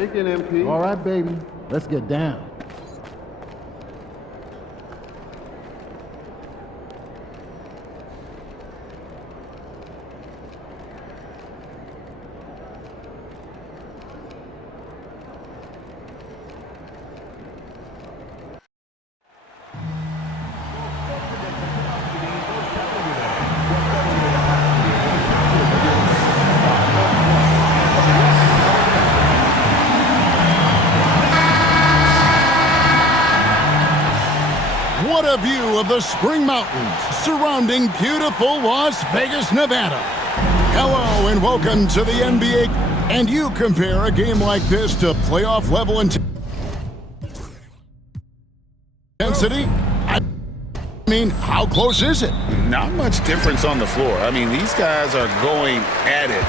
Taking MP. All right, baby. Let's get down. What a view of the Spring Mountains surrounding beautiful Las Vegas, Nevada. Hello and welcome to the NBA. And you compare a game like this to playoff level intensity? I mean, how close is it? Not much difference on the floor. I mean, these guys are going at it.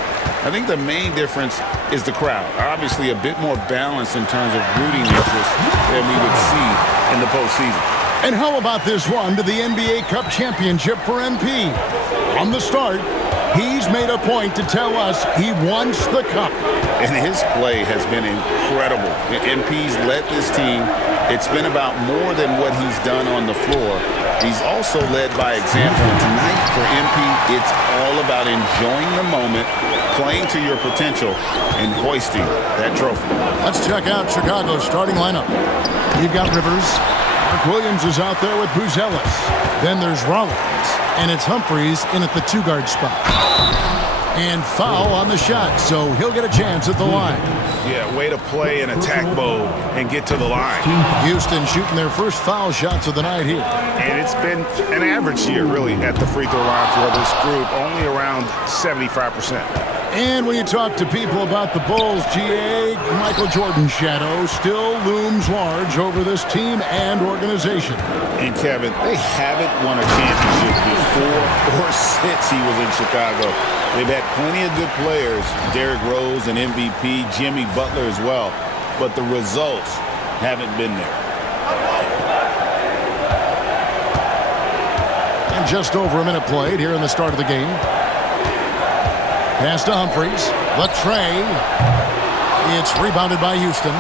I think the main difference is the crowd. Obviously a bit more balanced in terms of rooting interest than we would see in the postseason. And how about this run to the NBA Cup Championship for MP? From the start, he's made a point to tell us he wants the cup. And his play has been incredible. MP's led this team. It's been about more than what he's done on the floor. He's also led by example. And tonight for MP, it's all about enjoying the moment, playing to your potential, and hoisting that trophy. Let's check out Chicago's starting lineup. You've got Rivers. Mark Williams is out there with Buzelis. Then there's Rollins. And it's Humphries in at the two-guard spot. And foul on the shot, so he'll get a chance at the line. Yeah, way to play in attack mode and get to the line. Houston shooting their first foul shots of the night here. And it's been an average year, really, at the free throw line for this group, only around 75%. And when you talk to people about the Bulls, GA, Michael Jordan's shadow still looms large over this team and organization. And Kevin, they haven't won a championship before or since he was in Chicago. They've had plenty of good players, Derrick Rose and MVP, Jimmy Butler as well, but the results haven't been there. And just over a minute played here in the start of the game. Pass to Humphries. The tray. It's rebounded by Houston.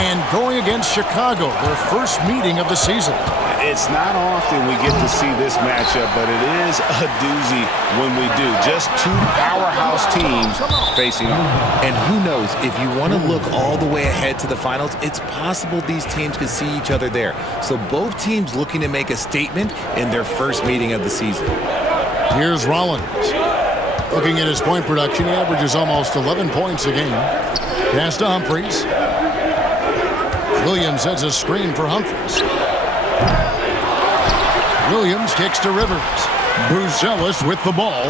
And going against Chicago, their first meeting of the season. It's not often we get to see this matchup, but it is a doozy when we do. Just two powerhouse teams facing off. And who knows, if you want to look all the way ahead to the finals, it's possible these teams could see each other there. So both teams looking to make a statement in their first meeting of the season. Here's Rollins. Looking at his point production, he averages almost 11 points a game. Pass to Humphries. Williams sets a screen for Humphries. Williams kicks to Rivers. Buzelis with the ball.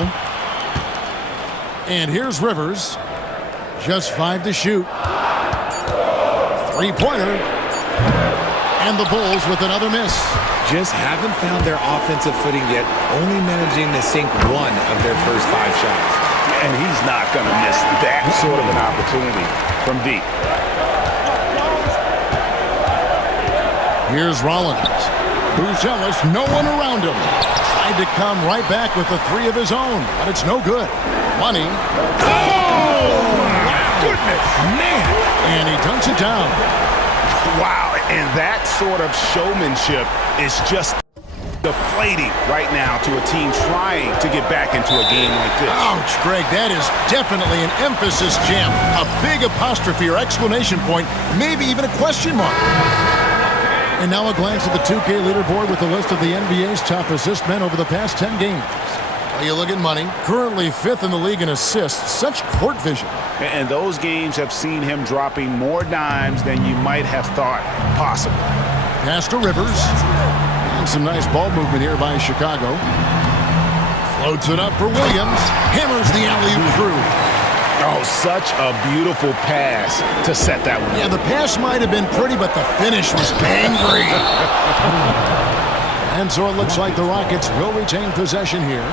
And here's Rivers. Just 5 to shoot. Three-pointer. And the Bulls with another miss. Just haven't found their offensive footing yet, only managing to sink one of their first 5 shots. And he's not going to miss that sort of an opportunity from deep. Here's Rollins. Buzelis, no one around him. Tried to come right back with the 3 of his own, but it's no good. Money. Oh, my goodness, man. And he dunks it down. Wow, and that sort of showmanship is just deflating right now to a team trying to get back into a game like this. Ouch, Greg, that is definitely an emphasis jam. A big apostrophe or exclamation point, maybe even a question mark. And now a glance at the 2K leaderboard with the list of the NBA's top assist men over the past 10 games. Well, you look at Money, currently 5th in the league in assists. Such court vision. And those games have seen him dropping more dimes than you might have thought possible. Pass to Rivers. And some nice ball movement here by Chicago. Floats it up for Williams. Hammers the alley-oop through. Oh, such a beautiful pass to set that one. Yeah, the pass might have been pretty, but the finish was angry. And so it looks like the Rockets will retain possession here.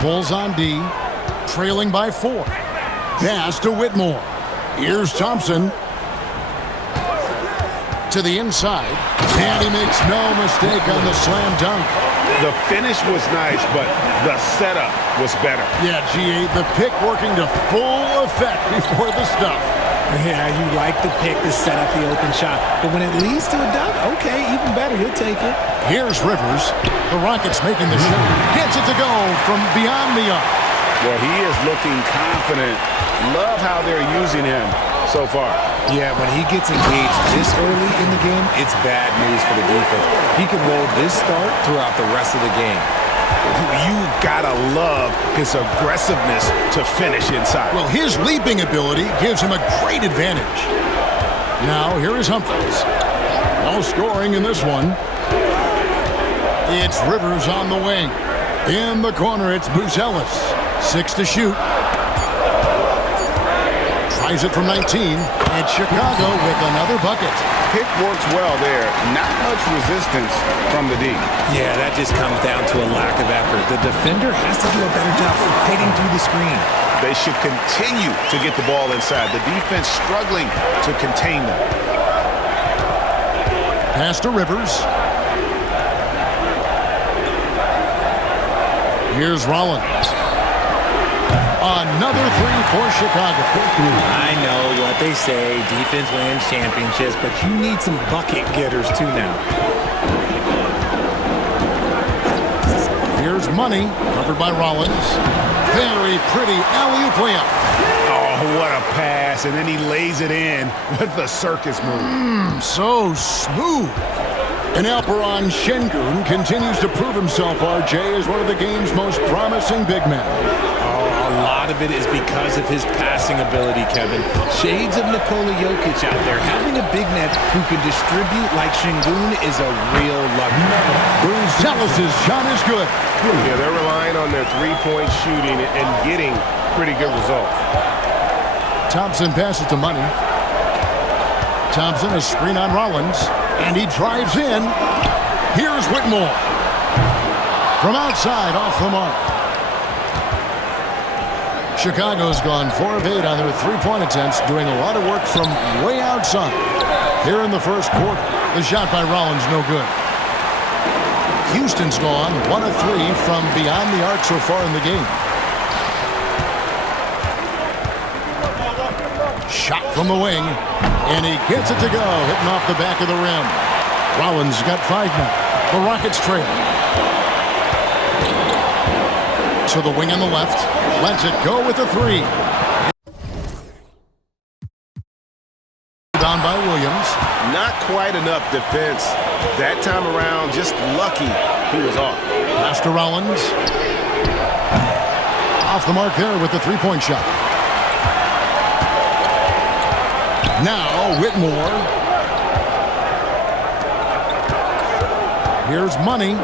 Bulls on D, trailing by 4. Pass to Whitmore. Here's Thompson. to the inside, and he makes no mistake on the slam dunk. The finish was nice, but the setup was better. Yeah, G8, the pick working to full effect before the stuff. Yeah, you like the pick to set up the open shot, but when it leads to a dunk, okay, even better, you'll take it. Here's Rivers. The Rockets making the shot. Gets it to go from beyond the arc. Well, he is looking confident. Love how they're using him so far. Yeah, when he gets engaged this early in the game, it's bad news for the defense. He can roll this start throughout the rest of the game. You gotta love his aggressiveness to finish inside. Well, his leaping ability gives him a great advantage. Now, here is Humphries. No scoring in this one. It's Rivers on the wing. In the corner, it's Buzelis. 6 to shoot. Tries it from 19. And Chicago with another bucket. Pick works well there. Not much resistance from the D. Yeah, that just comes down to a lack of effort. The defender has to do a better job fighting through the screen. They should continue to get the ball inside. The defense struggling to contain them. Pass to Rivers. Here's Rollins. Another three for Chicago. I know what they say, defense wins championships, but you need some bucket getters too now. Here's Money, covered by Rollins. Very pretty alley-oop layup. Oh, what a pass, and then he lays it in with the circus move. So smooth. And Alperen Şengün continues to prove himself, RJ, as one of the game's most promising big men. A lot of it is because of his passing ability, Kevin. Shades of Nikola Jokic out there. Having a big net who can distribute like Şengün is a real luxury. Buzelis' shot is good. Yeah, they're relying on their three-point shooting and getting pretty good results. Thompson passes to Money. Thompson, a screen on Rollins. And he drives in. Here's Whitmore. From outside, off the mark. Chicago's gone 4 of 8 on their three-point attempts, doing a lot of work from way outside. Here in the first quarter, the shot by Rollins, no good. Houston's gone 1 of 3 from beyond the arc so far in the game. Shot from the wing, and he gets it to go, hitting off the back of the rim. Rollins got 5 now. The Rockets trail. To the wing on the left, lets it go with a 3. Down by Williams. Not quite enough defense. That time around, just lucky he was off. Pass to Rollins. Off the mark there with the three-point shot. Now, Whitmore. Here's Money.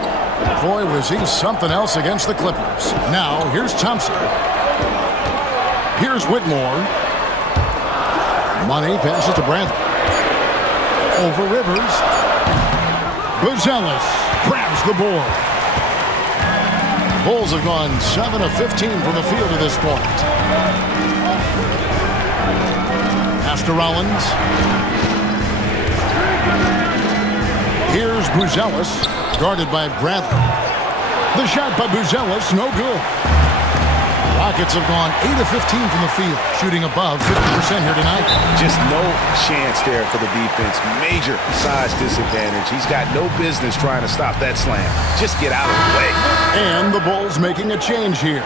Boy, was he something else against the Clippers. Now, here's Thompson. Here's Whitmore. Money passes to Bradley. Over Rivers. Buzelis grabs the board. Bulls have gone 7 of 15 from the field at this point. Pass to Rollins. Here's Buzelis, guarded by Bradley. The shot by Buzelis, no good. Rockets have gone 8 of 15 from the field, shooting above 50% here tonight. Just no chance there for the defense. Major size disadvantage. He's got no business trying to stop that slam. Just get out of the way. And the Bulls making a change here.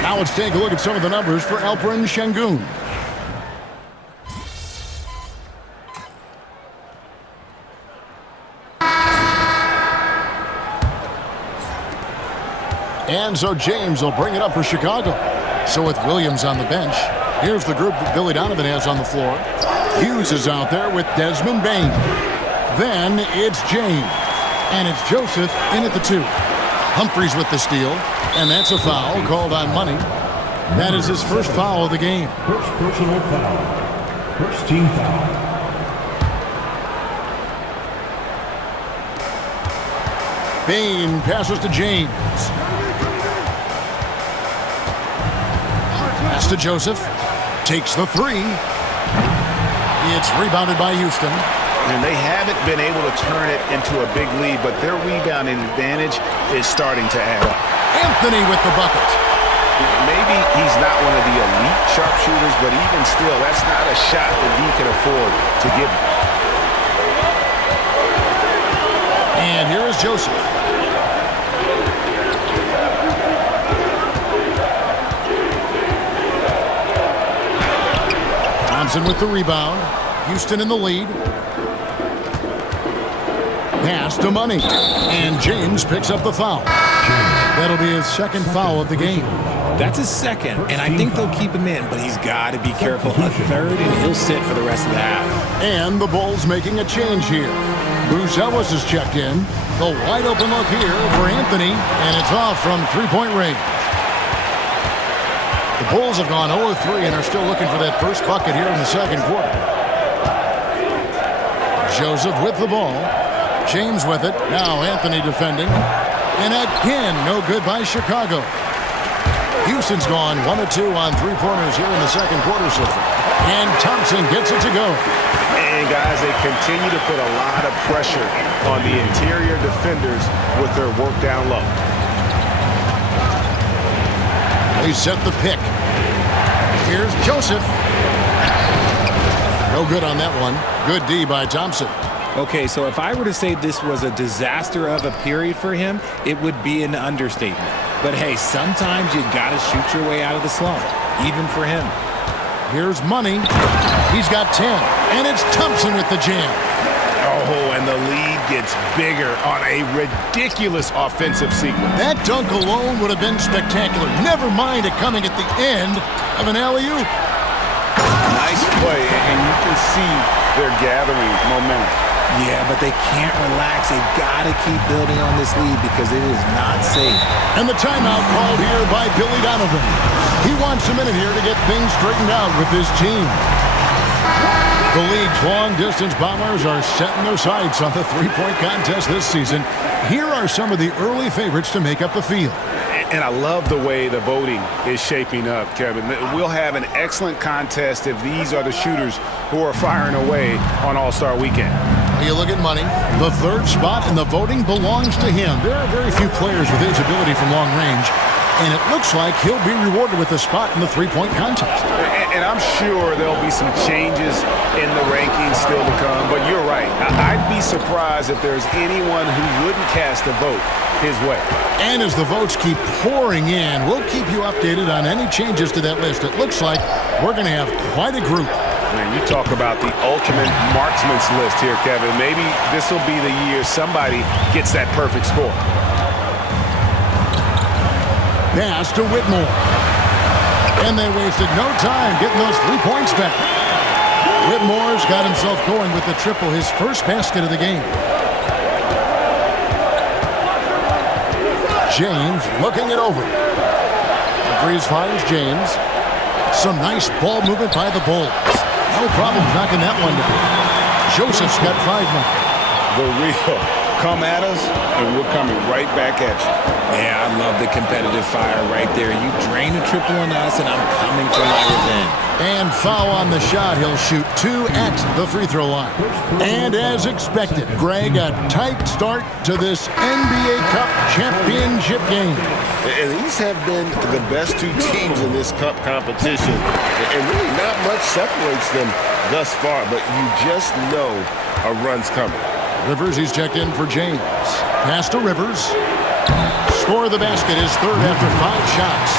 Now let's take a look at some of the numbers for Alperen Şengün. And so James will bring it up for Chicago. So with Williams on the bench, here's the group that Billy Donovan has on the floor. Hughes is out there with Desmond Bane. Then it's James. And it's Joseph in at the 2. Humphries with the steal. And that's a foul called on Money. That is his first foul of the game. First personal foul. First team foul. Bane passes to James. Pass to Joseph. Takes the 3. It's rebounded by Houston. And they haven't been able to turn it into a big lead, but their rebounding advantage is starting to add up. Anthony with the bucket. Maybe he's not one of the elite sharpshooters, but even still, that's not a shot that he can afford to give him. And here is Joseph. Thompson with the rebound. Houston in the lead. Pass to Money. And James picks up the foul. That'll be his second foul of the game. That's his second, and I think they'll keep him in, but he's got to be careful. A third, and he'll sit for the rest of the half. And the Bulls making a change here. Bruce Ellis is checked in. The wide open look here for Anthony, and it's off from three-point range. The Bulls have gone 0-3 and are still looking for that first bucket here in the second quarter. Joseph with the ball. James with it. Now Anthony defending. And again, no good by Chicago. Houston's gone 1 of 2 on three-pointers here in the second quarter so far. And Thompson gets it to go. And guys, they continue to put a lot of pressure on the interior defenders with their work down low. They set the pick. Here's Joseph. No good on that one. Good D by Thompson. Okay, so if I were to say this was a disaster of a period for him, it would be an understatement. But hey, sometimes you got to shoot your way out of the slump, even for him. Here's Money. He's got 10. And it's Thompson with the jam. Oh, and the lead gets bigger on a ridiculous offensive sequence. That dunk alone would have been spectacular. Never mind it coming at the end of an alley-oop. Nice play, and you can see they're gathering momentum. Yeah, but they can't relax. They've got to keep building on this lead because it is not safe. And the timeout called here by Billy Donovan. He wants a minute here to get things straightened out with his team. The league's long-distance bombers are setting their sights on the three-point contest this season. Here are some of the early favorites to make up the field. And I love the way the voting is shaping up, Kevin. We'll have an excellent contest if these are the shooters who are firing away on All-Star Weekend. You look at Money. The third spot in the voting belongs to him. There are very few players with his ability from long range, and it looks like he'll be rewarded with a spot in the three-point contest. And I'm sure there'll be some changes in the rankings still to come, but you're right. I'd be surprised if there's anyone who wouldn't cast a vote his way. And as the votes keep pouring in, we'll keep you updated on any changes to that list. It looks like we're going to have quite a group. Man, you talk about the ultimate marksman's list here, Kevin. Maybe this will be the year somebody gets that perfect score. Pass to Whitmore. And they wasted no time getting those 3 points back. Whitmore's got himself going with the triple, his first basket of the game. James looking it over. Freeze finds James. Some nice ball movement by the Bulls. No problem knocking that one down. Joseph's got 5 now. The real come at us, and we're coming right back at you. Yeah, I love the competitive fire right there. You drain a triple on us, and I'm coming for my revenge. And foul on the shot. He'll shoot 2 at the free throw line. And as expected, Greg, a tight start to this NBA Cup championship game. And these have been the best 2 teams in this Cup competition. And really not much separates them thus far, but you just know a run's coming. Rivers, he's checked in for James. Pass to Rivers. Score of the basket is third after 5 shots.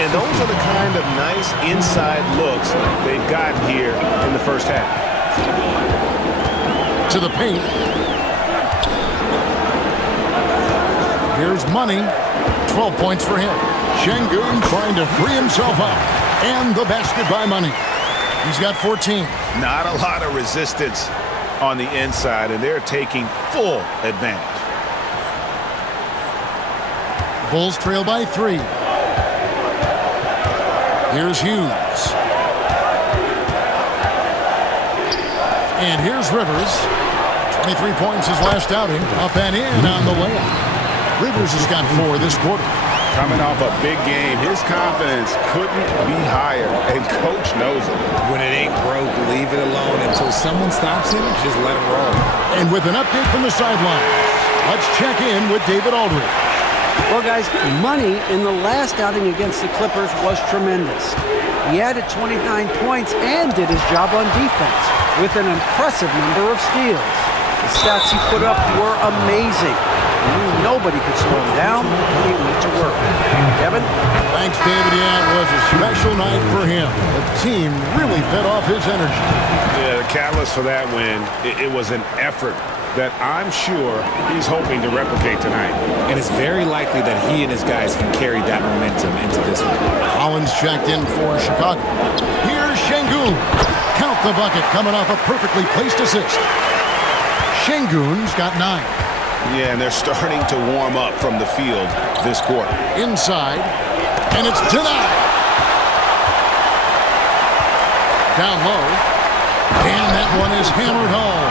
And those are the kind of nice inside looks they've gotten here in the first half. To the paint. Here's Money. 12 points for him. Şengün trying to free himself up. And the basket by Money. He's got 14. Not a lot of resistance on the inside, and they're taking full advantage. Bulls trail by 3. Here's Hughes. And here's Rivers. 23 points his last outing. Up and in on the layup. Rivers has got 4 this quarter. Coming off a big game, his confidence couldn't be higher, and Coach knows it. When it ain't broke, leave it alone. Until someone stops him, just let him roll. And with an update from the sideline, let's check in with David Aldridge. Well, guys, Money in the last outing against the Clippers was tremendous. He added 29 points and did his job on defense with an impressive number of steals. The stats he put up were amazing. Nobody could slow him down. He went to work. Kevin? Thanks, David. Yeah, it was a special night for him. The team really fed off his energy. Yeah, the catalyst for that win, it was an effort that I'm sure he's hoping to replicate tonight. And it's very likely that he and his guys can carry that momentum into this one. Collins checked in for Chicago. Here's Şengün. Count the bucket coming off a perfectly placed assist. Şengün's got 9. Yeah, and they're starting to warm up from the field this quarter. Inside, and it's denied. Down low, and that one is hammered home.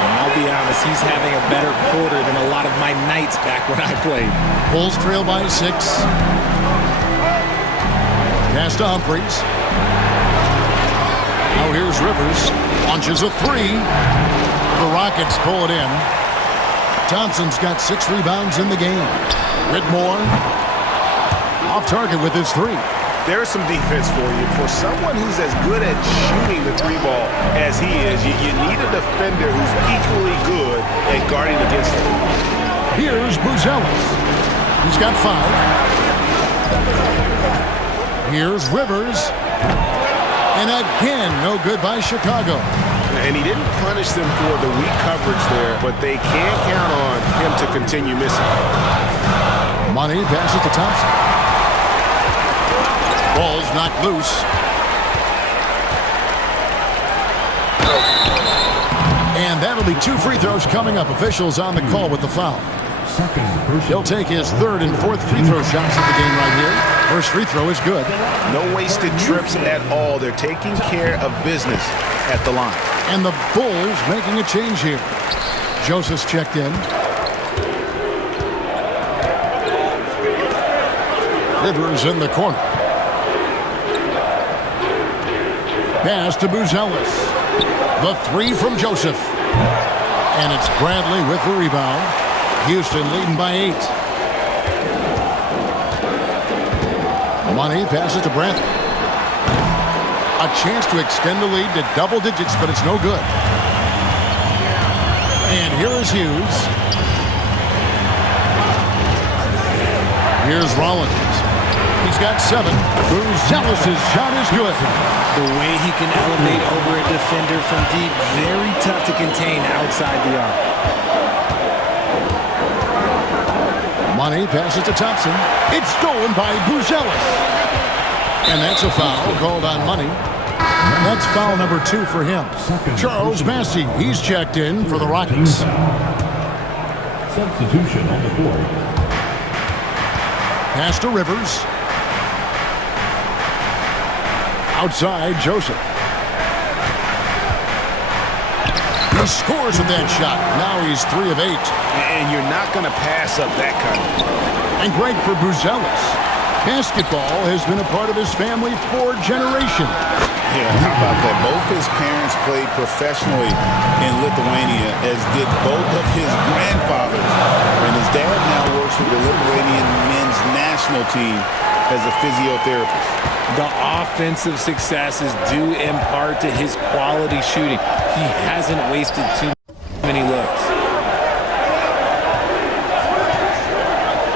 And I'll be honest, he's having a better quarter than a lot of my nights back when I played. Bulls trail by 6. Pass to Humphries. Now here's Rivers. Launches a 3. The Rockets pull it in. Thompson's got 6 rebounds in the game. Whitmore off target with his 3. There's some defense for you. For someone who's as good at shooting the 3 ball as he is, you need a defender who's equally good at guarding against him. Here's Buzelis. He's got 5. Here's Rivers. And again, no good by Chicago. And he didn't punish them for the weak coverage there, but they can't count on him to continue missing. Money passes to Thompson. Ball's knocked loose. And that'll be 2 free throws coming up. Officials on the call with the foul. He'll take his 3rd and 4th free throw shots of the game right here. First free throw is good. No wasted trips at all. They're taking care of business at the line. And the Bulls making a change here. Joseph's checked in. Rivers in the corner. Pass to Buzelis. The 3 from Joseph. And it's Bradley with the rebound. Houston leading by 8. Money passes to Bradley. A chance to extend the lead to double digits, but it's no good. And here is Hughes. Here's Rollins. He's got 7. Buzelis' shot is good. The way he can elevate over a defender from deep, very tough to contain outside the arc. Money passes to Thompson. It's stolen by Buzelis. And that's a foul called on Money. That's foul number 2 for him. Charles Massey, he's checked in for the Rockets. Substitution on the court. Pass to Rivers. Outside, Joseph. He scores with that shot. Now he's 3 of 8. And you're not going to pass up that kind of thing. And great for Buzelis. Basketball has been a part of his family for generations. Yeah, how about that? Both his parents played professionally in Lithuania, as did both of his grandfathers. And his dad now works with the Lithuanian men's national team as a physiotherapist. The offensive successes due in part to his quality shooting. He hasn't wasted too many looks.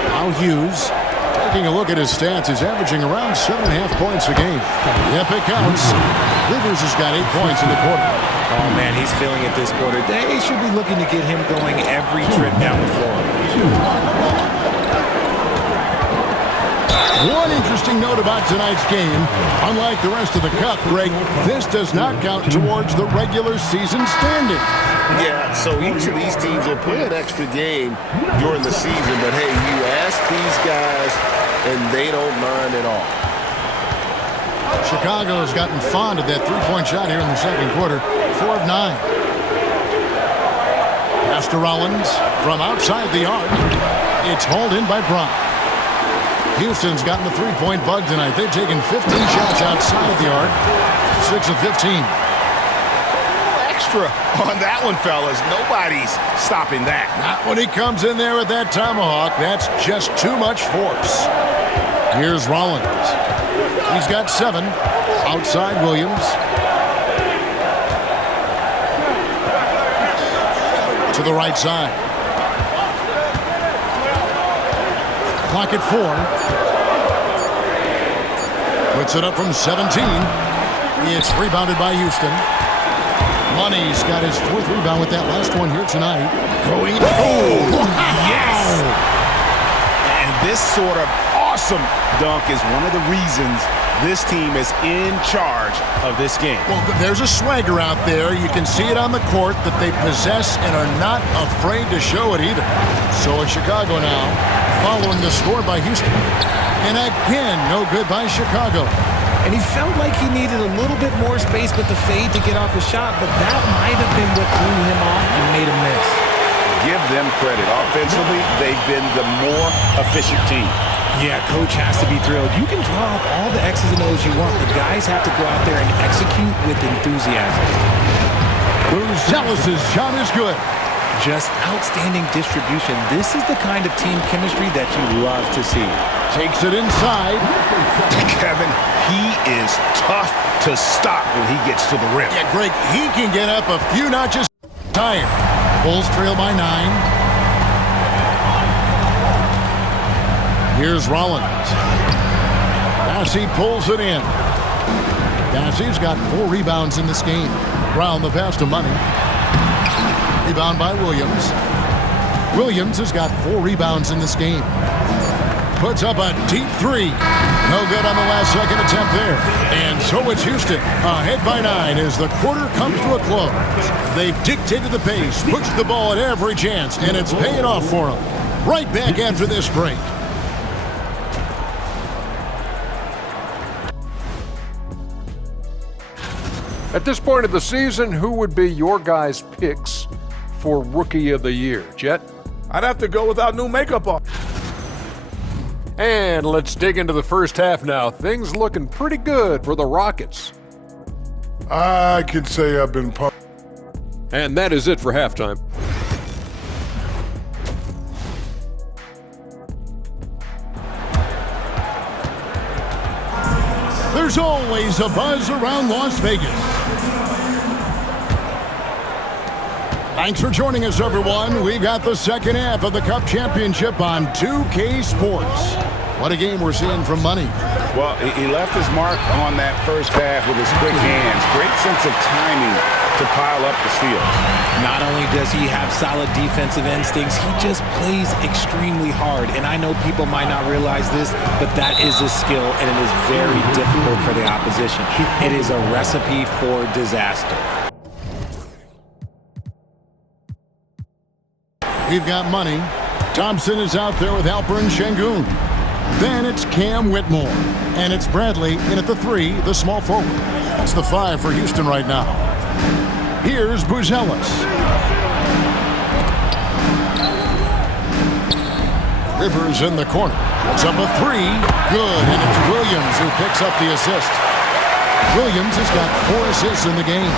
Now Hughes, taking a look at his stats, is averaging around 7.5 points a game. Yep, it counts. Rivers has got 8 points in the quarter. Oh, man, he's feeling it this quarter. They should be looking to get him going every trip down the floor. One interesting note about tonight's game, unlike the rest of the Cup, Greg, this does not count towards the regular season standing. Yeah, so each of these teams will play an extra game during the season, but hey, you ask these guys and they don't mind at all. Chicago's gotten fond of that three-point shot here in the second quarter. 4 of 9. Pass to Rollins from outside the arc. It's hauled in by Brown. Houston's gotten the three-point bug tonight. They've taken 15 shots outside of the arc. 6 of 15. Extra on that one, fellas. Nobody's stopping that. Not when he comes in there with that tomahawk. That's just too much force. Here's Rollins. He's got 7. Outside Williams. To the right side. Clock at 4. Puts it up from 17. It's rebounded by Houston. Money's got his 4th rebound with that last one here tonight. Going. Oh, yes! And this sort of awesome dunk is one of the reasons this team is in charge of this game. Well, there's a swagger out there. You can see it on the court that they possess and are not afraid to show it either. So it's Chicago now, following the score by Houston. And again, no good by Chicago. And he felt like he needed a little bit more space with the fade to get off a shot, but that might have been what threw him off and made him miss. Give them credit. Offensively, they've been the more efficient team. Yeah, coach has to be thrilled. You can draw up all the X's and O's you want. The guys have to go out there and execute with enthusiasm. Buzelis' shot is good. Just outstanding distribution. This is the kind of team chemistry that you love to see. Takes it inside. Kevin, he is tough to stop when he gets to the rim. Yeah, Greg, he can get up a few notches higher. Bulls trail by 9. Here's Rollins. Bassey pulls it in. Bassey's got 4 rebounds in this game. Brown the pass to Money. Rebound by Williams. Williams has got 4 rebounds in this game. Puts up a deep 3. No good on the last second attempt there. And so it's Houston ahead by 9 as the quarter comes to a close. They've dictated the pace, pushed the ball at every chance, and it's paying off for them. Right back after this break. At this point of the season, who would be your guys' picks for Rookie of the Year? Jet? I'd have to go without new makeup on. And let's dig into the first half now. Things looking pretty good for the Rockets. I could say I've been pumped. And that is it for halftime. There's always a buzz around Las Vegas. Thanks for joining us, everyone. We've got the second half of the Cup Championship on 2K Sports. What a game we're seeing from Money. Well, he left his mark on that first half with his quick hands. Great sense of timing to pile up the steals. Not only does he have solid defensive instincts, he just plays extremely hard. And I know people might not realize this, but that is a skill, and it is very difficult for the opposition. It is a recipe for disaster. We've got Money. Thompson is out there with Alperen Şengün. Then it's Cam Whitmore. And it's Bradley in at the 3, the small forward. That's the 5 for Houston right now. Here's Buzelis. Rivers in the corner. Puts up a 3. Good. And it's Williams who picks up the assist. Williams has got 4 assists in the game.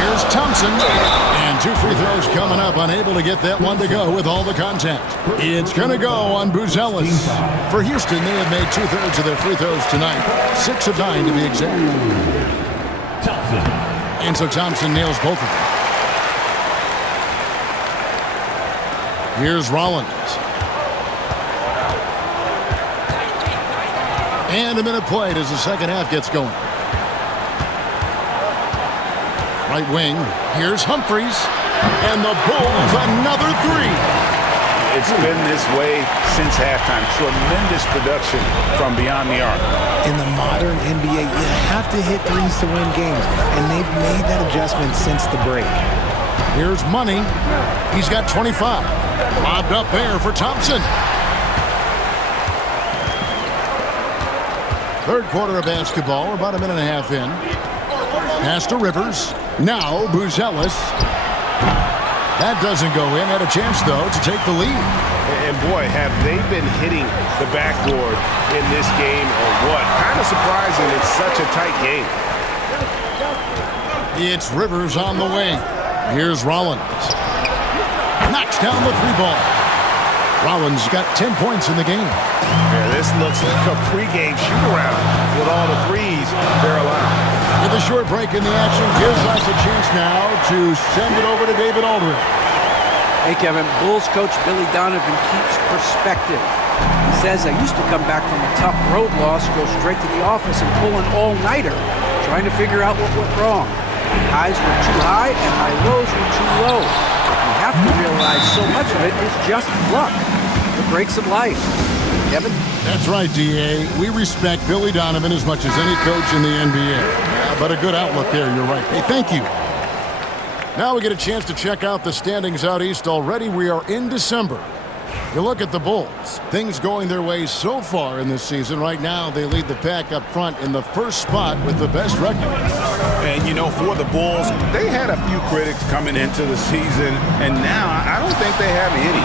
Here's Thompson. And 2 free throws coming up. Unable to get that one to go with all the contact. It's going to go on Buzelis. For Houston, they have made 2/3 of their free throws tonight. 6 of 9 to be exact. And so Thompson nails both of them. Here's Rollins. And a minute played as the second half gets going. Right wing. Here's Humphries. And the Bulls another 3. It's been this way since halftime. Tremendous production from beyond the arc. In the modern NBA, you have to hit threes to win games, and they've made that adjustment since the break. Here's Money. He's got 25. Lobbed up there for Thompson. Third quarter of basketball. We're about a minute and a half in. Pass to Rivers. Now Buzelis. That doesn't go in. Had a chance, though, to take the lead. And boy, have they been hitting the backboard in this game or what? Kind of surprising it's such a tight game. It's Rivers on the way. Here's Rollins. Knocks down the three ball. Rollins got 10 points in the game. Yeah, this looks like a pregame shoot-around with all the threes they're allowed. With a short break in the action, gives us a chance now to send it over to David Aldridge. Hey, Kevin, Bulls coach Billy Donovan keeps perspective. He says, I used to come back from a tough road loss, go straight to the office and pull an all-nighter, trying to figure out what went wrong. My highs were too high and my lows were too low. You have to realize so much of it is just luck. The breaks of life. Kevin? That's right, D.A. We respect Billy Donovan as much as any coach in the NBA. But a good outlook there, you're right. Hey, thank you. Now we get a chance to check out the standings out east. Already we are in December. You look at the Bulls. Things going their way so far in this season. Right now, they lead the pack up front in the first spot with the best record. And, you know, for the Bulls, they had a few critics coming into the season, and now I don't think they have any.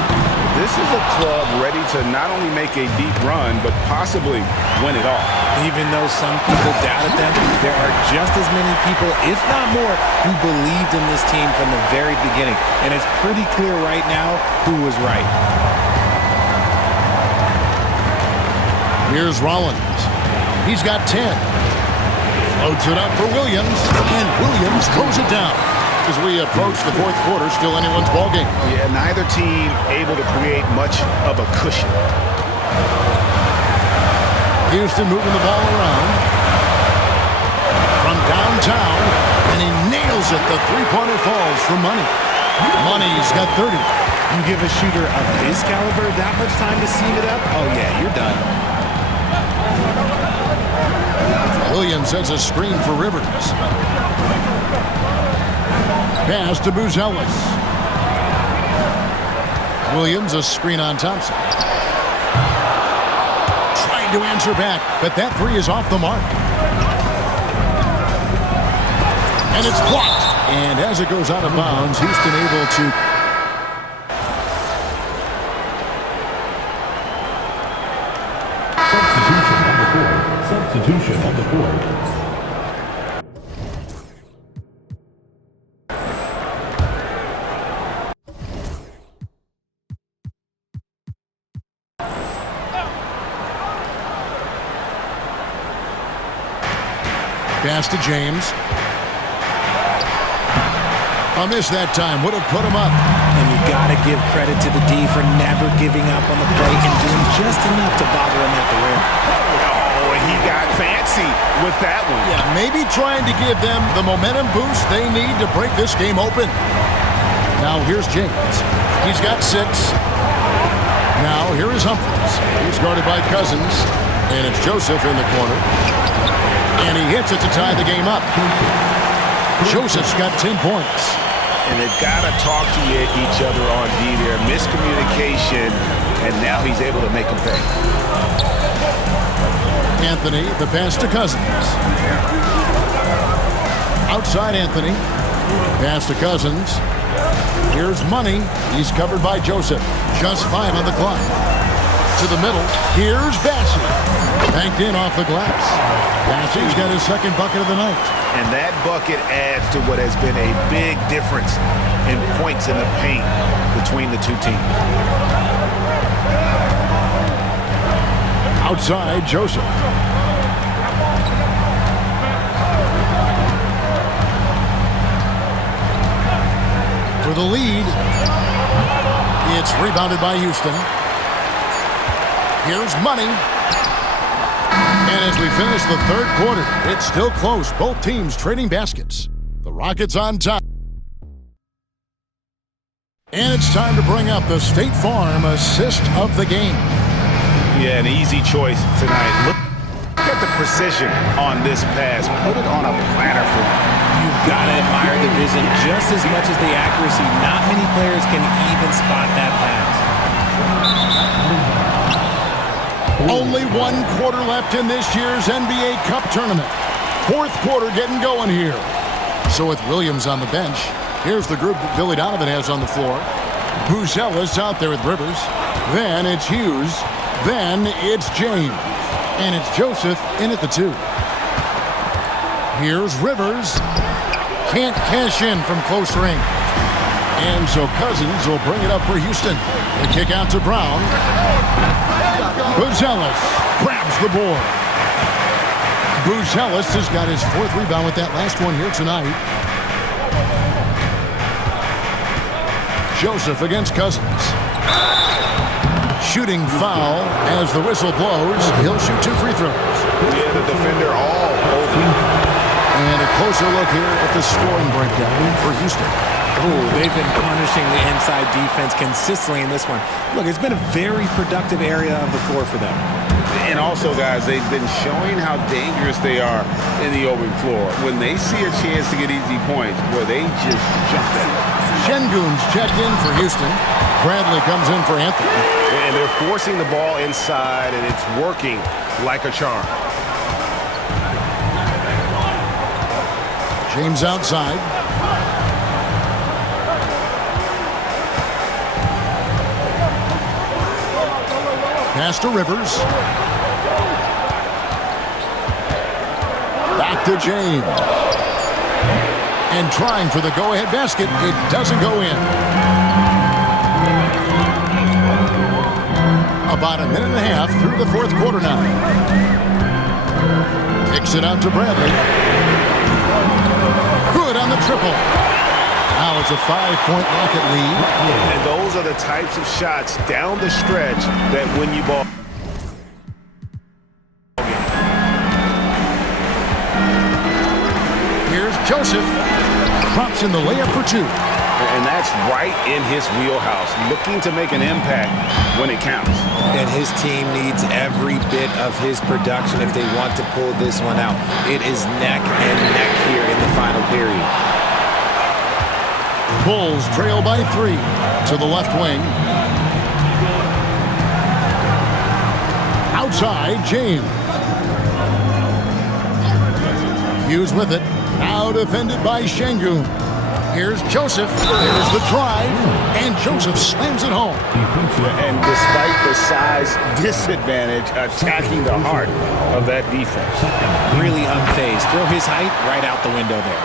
This is a club ready to not only make a deep run, but possibly win it all. Even though some people doubted them, there are just as many people, if not more, who believed in this team from the very beginning. And it's pretty clear right now who was right. Here's Rollins. He's got 10. Floats it up for Williams, and Williams throws it down. As we approach the fourth quarter, still anyone's ballgame. Yeah, neither team able to create much of a cushion. Houston moving the ball around. From downtown, and he nails it. The three-pointer falls for Money. Money's got 30. You give a shooter of his caliber that much time to seam it up? Oh, yeah, you're done. Williams sets a screen for Rivers. Pass to Buzelis. Williams, a screen on Thompson. Trying to answer back, but that three is off the mark. And it's blocked. And as it goes out of bounds, Houston able to... Substitution on the board. Pass to James. A miss that time. Would have put him up. And you got to give credit to the D for never giving up on the play and doing just enough to bother him at the rim. Oh, and he got fancy with that one. Yeah, maybe trying to give them the momentum boost they need to break this game open. Now here's James. He's got 6. Now here is Humphries. He's guarded by Cousins. And it's Joseph in the corner. And he hits it to tie the game up. Joseph's got 10 points. And they've got to talk to each other on D there. Miscommunication, and now he's able to make them pay. Anthony, the pass to Cousins. Outside Anthony. Pass to Cousins. Here's Money. He's covered by Joseph. Just 5 on the clock. To the middle. Here's Bassey. Banked in off the glass. Bassey's got his second bucket of the night. And that bucket adds to what has been a big difference in points in the paint between the two teams. Outside, Joseph. For the lead. It's rebounded by Houston. Here's Money. And as we finish the third quarter, it's still close. Both teams trading baskets. The Rockets on top. And it's time to bring up the State Farm assist of the game. Yeah, an easy choice tonight. Look at the precision on this pass. Put it on a platter for him. You've got to admire the vision just as much as the accuracy. Not many players can even spot that pass. Only 1 quarter left in this year's NBA Cup tournament. Fourth quarter getting going here. So with Williams on the bench, here's the group that Billy Donovan has on the floor. Buzelis out there with Rivers. Then it's Hughes. Then it's James. And it's Joseph in at the 2. Here's Rivers. Can't cash in from close range. And so Cousins will bring it up for Houston. The kick out to Brown. Buzelis grabs the board. Buzelis has got his 4th rebound with that last one here tonight. Joseph against Cousins. Shooting foul as the whistle blows. He'll shoot 2 free throws. Yeah, the defender all over. And a closer look here at the scoring breakdown for Houston. Oh, they've been punishing the inside defense consistently in this one. Look, it's been a very productive area of the floor for them. And also, guys, they've been showing how dangerous they are in the open floor. When they see a chance to get easy points, boy, they just jump in. Şengün's checked in for Houston. Bradley comes in for Anthony. And they're forcing the ball inside, and it's working like a charm. James outside. Pass to Rivers. Back to James. And trying for the go-ahead basket. It doesn't go in. About a minute and a half through the 4th quarter now. Kicks it out to Bradley. Good on the triple. Now it's a 5-point Rocket lead. And those are the types of shots down the stretch that win you ball. Here's Joseph. Drops in the layup for 2. And that's right in his wheelhouse, looking to make an impact when it counts. And his team needs every bit of his production if they want to pull this one out. It is neck and neck here in the final period. Bulls trail by 3 to the left wing. Outside, James. Hughes with it. Now defended by Şengün. Here's Joseph. There's the drive. And Joseph slams it home. And despite the size disadvantage, attacking the heart of that defense. Really unfazed. Throw his height right out the window there.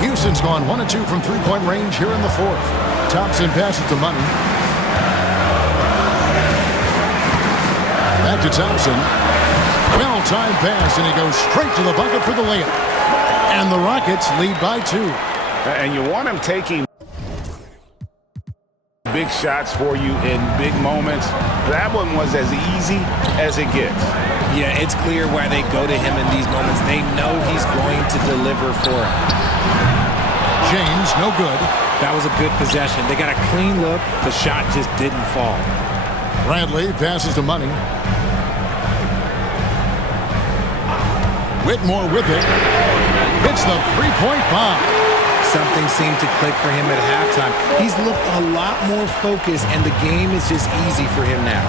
Houston's gone 1 of 2 from 3-point range here in the 4th. Thompson passes to Money. Back to Thompson. Well-timed pass, and he goes straight to the bucket for the layup. And the Rockets lead by 2. And you want him taking big shots for you in big moments. That one was as easy as it gets. Yeah, it's clear why they go to him in these moments. They know he's going to deliver for them. James, no good. That was a good possession. They got a clean look. The shot just didn't fall. Bradley passes to Money. Whitmore with it. Hits the 3-point bomb. Something seemed to click for him at halftime. He's looked a lot more focused, and the game is just easy for him now.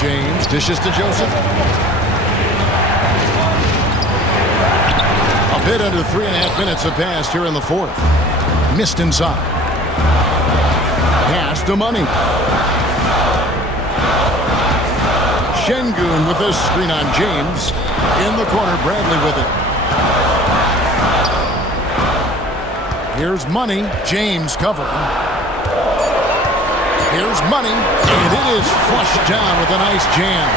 James dishes to Joseph. A bit under 3.5 minutes have passed here in the 4th. Missed inside. Pass to Money. Şengün with this screen on James. In the corner, Bradley with it. Here's Money. James covering. Here's Money. And it is flushed down with a nice jam.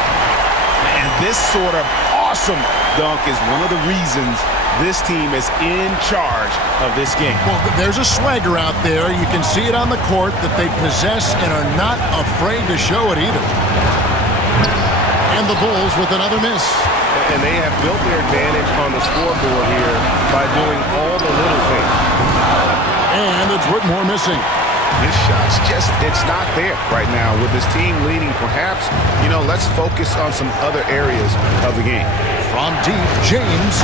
And this sort of awesome dunk is one of the reasons this team is in charge of this game. Well, there's a swagger out there. You can see it on the court that they possess and are not afraid to show it either. And the Bulls with another miss. And they have built their advantage on the scoreboard here by doing all the little things. And it's Whitmore missing. This shot's just, it's not there right now with this team leading. Perhaps, let's focus on some other areas of the game. From deep, James.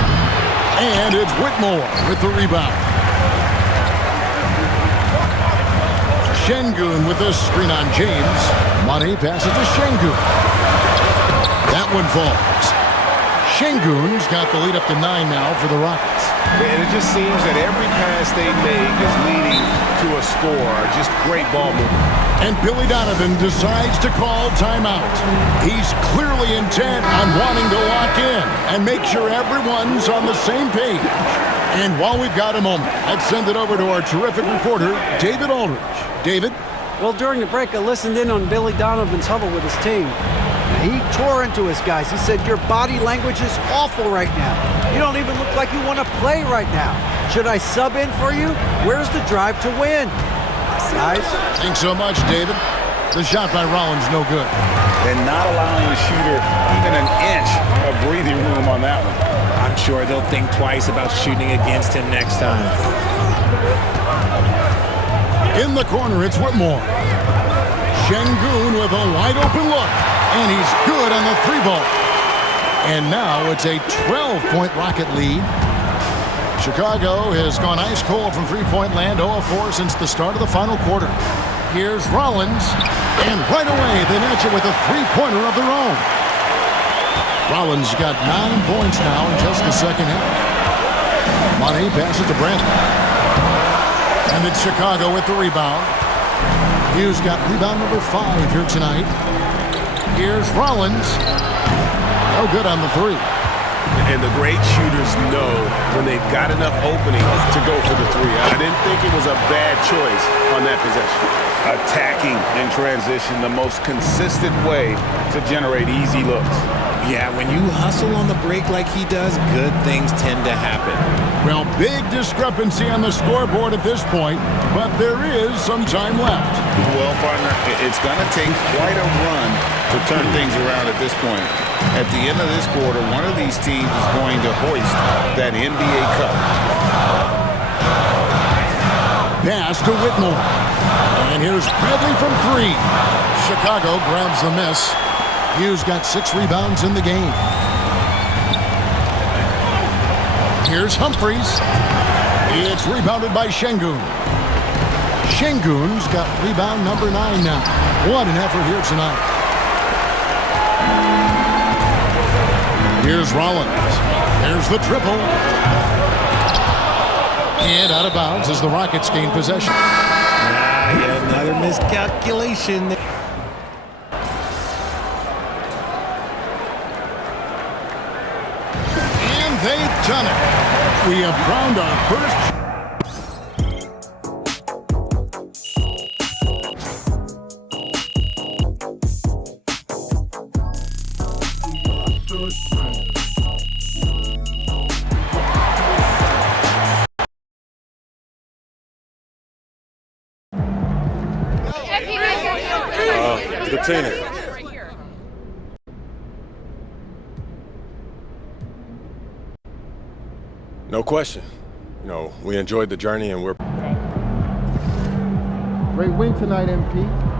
And it's Whitmore with the rebound. Şengün with this screen on James. Money passes to Şengün. That one falls. Şengün's got the lead up to 9 now for the Rockets. And it just seems that every pass they make is leading to a score. Just great ball movement. And Billy Donovan decides to call timeout. He's clearly intent on wanting to lock in and make sure everyone's on the same page. And while we've got a moment, let's send it over to our terrific reporter, David Aldridge. David? Well, during the break, I listened in on Billy Donovan's huddle with his team. He tore into his guys. He said, your body language is awful right now. You don't even look like you want to play right now. Should I sub in for you? Where's the drive to win? Guys? Thanks so much, David. The shot by Rollins, no good. And not allowing the shooter even an inch of breathing room on that one. I'm sure they'll think twice about shooting against him next time. In the corner, it's Whitmore. Şengün with a wide-open look. And he's good on the three ball. And now it's a 12-point Rocket lead. Chicago has gone ice cold from three-point land, 0-4 since the start of the final quarter. Here's Rollins. And right away, they match it with a three-pointer of their own. Rollins got 9 points now in just the second half. Money passes to Brantley. And it's Chicago with the rebound. Hughes got rebound number 5 here tonight. Here's Rollins. No good on the three. And the great shooters know when they've got enough opening to go for the three. I didn't think it was a bad choice on that possession. Attacking in transition, the most consistent way to generate easy looks. Yeah, when you hustle on the break like he does, good things tend to happen. Well, big discrepancy on the scoreboard at this point, but there is some time left. Well, partner, it's going to take quite a run to turn things around at this point. At the end of this quarter, one of these teams is going to hoist that NBA Cup. Pass to Whitmore. And here's Bradley from 3. Chicago grabs the miss. Hughes got 6 rebounds in the game. Here's Humphries. It's rebounded by Şengün. Şengün's got rebound number 9 now. What an effort here tonight. Here's Rollins. There's the triple. And out of bounds as the Rockets gain possession. Yeah, another miscalculation. And they've done it. We have crowned our first. No question. You know, we enjoyed the journey and we're... Great win tonight, MP.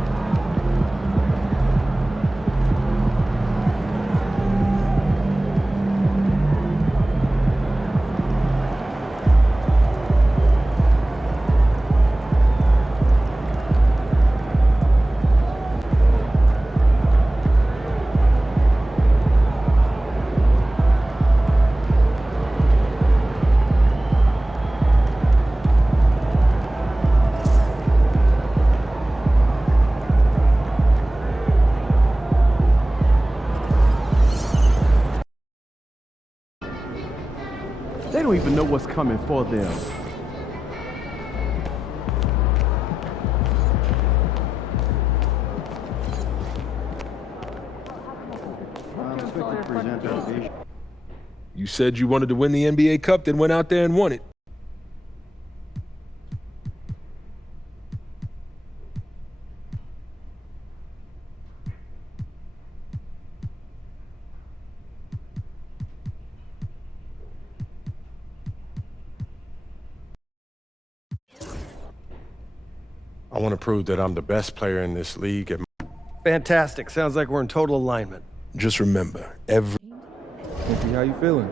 They don't even know what's coming for them. You said you wanted to win the NBA Cup, then went out there and won it. I want to prove that I'm the best player in this league. Fantastic. Sounds like we're in total alignment. Just remember, every... How you feeling?